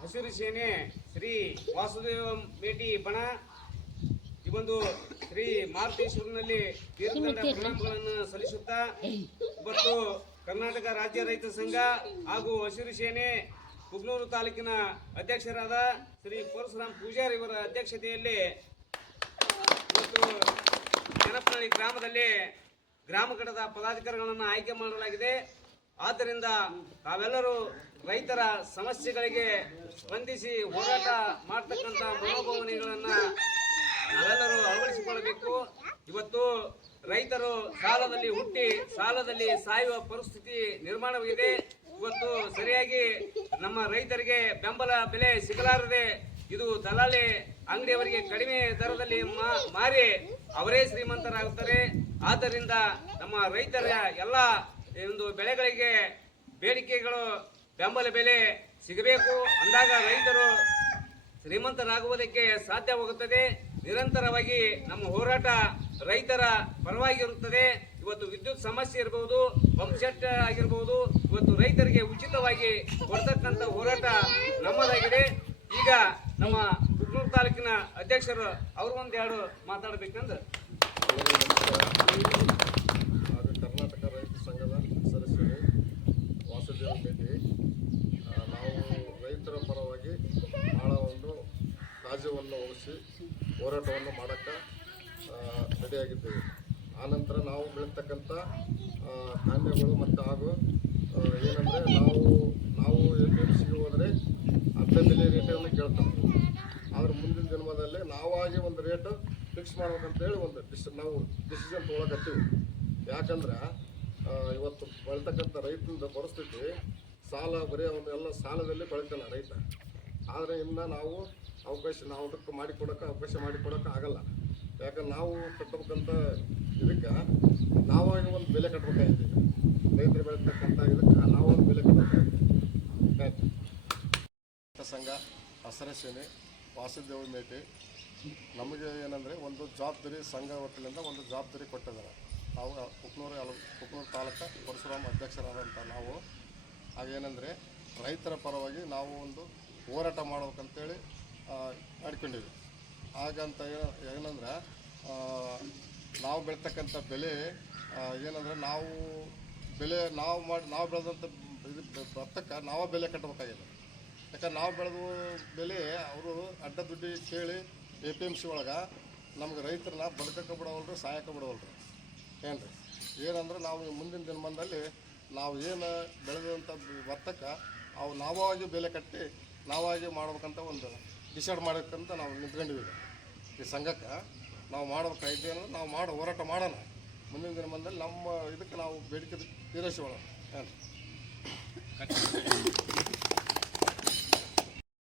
ಹಸಿರು ಸೇನೆ ಶ್ರೀ ವಾಸುದೇವ ಮೇಟಿ ಬಣ. ಈ ಒಂದು ಶ್ರೀ ಮಾರುತೇಶ್ವರನಲ್ಲಿ ತೀರ್ಥದ ಪ್ರಣಾಮಗಳನ್ನು ಸಲ್ಲಿಸುತ್ತಾ ಇವತ್ತು ಕರ್ನಾಟಕ ರಾಜ್ಯ ರೈತ ಸಂಘ ಹಾಗೂ ಹಸಿರು ಸೇನೆ ಕುಗ್ನೂರು ತಾಲೂಕಿನ ಅಧ್ಯಕ್ಷರಾದ ಶ್ರೀ ಪರಶುರಾಮ್ ಪೂಜಾರಿ ಇವರ ಅಧ್ಯಕ್ಷತೆಯಲ್ಲಿ ಇವತ್ತು ಜನಪ್ರಳಿ ಗ್ರಾಮದಲ್ಲಿ ಗ್ರಾಮ ಘಟದ ಪದಾಧಿಕಾರಿಗಳನ್ನು ಆಯ್ಕೆ ಮಾಡಲಾಗಿದೆ. ಆದ್ದರಿಂದ ತಾವೆಲ್ಲರೂ ರೈತರ ಸಮಸ್ಯೆಗಳಿಗೆ ಸ್ಪಂದಿಸಿ ಹೋರಾಟ ಮಾಡ್ತಕ್ಕಂಥ ಮನೋಭಾವನೆಗಳನ್ನ ನಾವೆಲ್ಲರೂ ಅಳವಡಿಸಿಕೊಳ್ಳಬೇಕು. ಇವತ್ತು ರೈತರು ಸಾಲದಲ್ಲಿ ಹುಟ್ಟಿ ಸಾಲದಲ್ಲಿ ಸಾಯುವ ಪರಿಸ್ಥಿತಿ ನಿರ್ಮಾಣವಾಗಿದೆ. ಇವತ್ತು ಸರಿಯಾಗಿ ನಮ್ಮ ರೈತರಿಗೆ ಬೆಂಬಲ ಬೆಲೆ ಸಿಗಲಾರದೆ ಇದು ದಲಾಲಿ ಅಂಗಡಿಯವರಿಗೆ ಕಡಿಮೆ ದರದಲ್ಲಿ ಮಾರಿ ಅವರೇ ಶ್ರೀಮಂತರಾಗುತ್ತಾರೆ. ಆದ್ದರಿಂದ ನಮ್ಮ ರೈತರ ಎಲ್ಲ ಒಂದು ಬೆಳೆಗಳಿಗೆ ಬೇಡಿಕೆಗಳು, ಬೆಂಬಲ ಬೆಲೆ ಸಿಗಬೇಕು ಅಂದಾಗ ರೈತರು ಶ್ರೀಮಂತರಾಗುವುದಕ್ಕೆ ಸಾಧ್ಯವಾಗುತ್ತದೆ. ನಿರಂತರವಾಗಿ ನಮ್ಮ ಹೋರಾಟ ರೈತರ ಪರವಾಗಿರುತ್ತದೆ. ಇವತ್ತು ವಿದ್ಯುತ್ ಸಮಸ್ಯೆ ಇರಬಹುದು ಪಂಪ್ಸೆಟ್ ಆಗಿರಬಹುದು ಇವತ್ತು ರೈತರಿಗೆ ಉಚಿತವಾಗಿ ಕೊಡ್ತಕ್ಕಂಥ ಹೋರಾಟ ನಮ್ಮದಾಗಿದೆ. ಈಗ ನಮ್ಮ ಕುಟ್ನೂರು ತಾಲೂಕಿನ ಅಧ್ಯಕ್ಷರು, ಅವರು ಒಂದೆರಡು ಮಾತಾಡಬೇಕಂದ್ರೆ ಹಾಗೂ ಕರ್ನಾಟಕ ರೈತ ಸಂಘದ ಸದಸ್ಯರು ವಾಸುದೇವ ಭೇಟಿ ಆ, ನಾವು ರೈತರ ಪರವಾಗಿ ಭಾಳ ಒಂದು ವಹಿಸಿ ಹೋರಾಟವನ್ನು ಮಾಡೋಕ್ಕೆ ರೆಡಿಯಾಗಿದ್ದೇವೆ ಆನಂತರ ನಾವು ಬೆಳೀತಕ್ಕಂಥ ಧಾನ್ಯಗಳು ಮತ್ತು ಹಾಗೂ ಏನಂದರೆ ನಾವು ನಾವು ಎಲ್ಲಿ ಸಿಗೆ ಹೋದರೆ ಅರ್ಧ ಬೆಲೆ ರೇಟನ್ನು ಕೇಳ್ತಾರೆ. ಆದರೆ ಮುಂದಿನ ಜನ್ಮದಲ್ಲಿ ನಾವಾಗಿ ಒಂದು ರೇಟ್ ಫಿಕ್ಸ್ ಮಾಡ್ಬೇಕಂತೇಳಿ ಒಂದು ಡಿಸ್ ನಾವು ಡಿಸಿಷನ್ ತೊಗೊಳಕತ್ತೀವಿ. ಯಾಕಂದ್ರೆ ಇವತ್ತು ಬೆಳೀತಕ್ಕಂಥ ರೈತನ ಪರಿಸ್ಥಿತಿ ಸಾಲ, ಬರೀ ಅವನ್ನೆಲ್ಲ ಸಾಲದಲ್ಲಿ ಬೆಳಿತಾನೆ ರೈತ. ಆದರೆ ಇನ್ನು ನಾವು ಅವಕಾಶ, ನಾವು ಅದಕ್ಕೆ ಮಾಡಿಕೊಡೋಕೆ ಅವಕಾಶ ಮಾಡಿಕೊಡೋಕೆ ಆಗಲ್ಲ. ಯಾಕಂದ್ರೆ ನಾವು ಕಟ್ಟಬೇಕಂತ ಇದಕ್ಕೆ ನಾವಾಗಿ ಒಂದು ಬೆಲೆ ಕಟ್ಟಬೇಕಾಗಿದೆ ರೈತರು ಬೆಳೆತಕ್ಕಂಥ ಇದಕ್ಕೆ ನಾವು ಒಂದು ಬೆಲೆ ಕಟ್ಟಬೇಕಾಗಿದೆ ಸಂಘ, ಹಸರ ಸೇನೆ, ವಾಸುದೇವ ಮೇಟಿ ನಮಗೆ ಏನಂದರೆ ಒಂದು ಜವಾಬ್ದಾರಿ ಸಂಘ ಒಟ್ಟಿನಿಂದ ಒಂದು ಜವಾಬ್ದಾರಿ ಕೊಟ್ಟಿದ್ದಾರೆ. ನಾವು ಕುಕ್ನೂರು ಕುಕ್ನೂರು ತಾಲೂಕು ಪರಶುರಾಮ್ ಅಧ್ಯಕ್ಷರಾದಂಥ ನಾವು. ಹಾಗೇನೆಂದರೆ ರೈತರ ಪರವಾಗಿ ನಾವು ಒಂದು ಹೋರಾಟ ಮಾಡ್ಬೇಕಂತೇಳಿ ಆ, ಮಾಡ್ಕೊಂಡಿವಿ ಹಾಗಂತ ಏನ ಏನಂದ್ರೆ ನಾವು ಬೆಳ್ತಕ್ಕಂಥ ಬೆಲೆ ಏನಂದ್ರೆ ನಾವು ಬೆಲೆ ನಾವು ಮಾಡಿ ನಾವು ಬೆಳೆದಂಥ ಇದು ಭತ್ತಕ್ಕೆ ನಾವೇ ಬೆಲೆ ಕಟ್ಟಬೇಕಾಗಿಲ್ಲ ಯಾಕಂದ್ರೆ ನಾವು ಬೆಳೆದು ಬೆಲೆ ಅವರು ಅಡ್ಡ ದುಡ್ಡಿ ಕೇಳಿ ಎ ಪಿ ಎಂ ಸಿ ಒಳಗೆ ನಮ್ಗೆ ರೈತರನ್ನ ಬದುಕಕ್ಕೆ ಬಿಡವಲ್ರಿ ಸಹಾಯಕ್ಕೆ ಬಿಡವಲ್ರಿ. ಏನು ಏನಂದ್ರೆ ನಾವು ಮುಂದಿನ ದಿನಮಾನದಲ್ಲಿ ನಾವು ಏನು ಬೆಳೆದಂಥ ಭತ್ತಕ್ಕೆ ಅವು ನಾವಾಗಿ ಬೆಲೆ ಕಟ್ಟಿ ನಾವಾಗಿ ಮಾಡ್ಬೇಕಂತ ಒಂದು ಡಿಸೈಡ್ ಮಾಡಬೇಕಂತ ನಾವು ನಿಂತ್ಕೊಂಡಿದ್ದೀವಿ. ಈ ಸಂಘಕ್ಕೆ ನಾವು ಮಾಡ್ಬೇಕಾಯ್ತು ಅನ್ನೋದು ನಾವು ಮಾಡೋ, ಹೋರಾಟ ಮಾಡೋಣ. ಮುಂದಿನ ದಿನ ಬಂದಲ್ಲಿ ನಮ್ಮ ಇದಕ್ಕೆ ನಾವು ಬೇಡಿಕೆ ತೀರಿಸೋಣ ಏನು?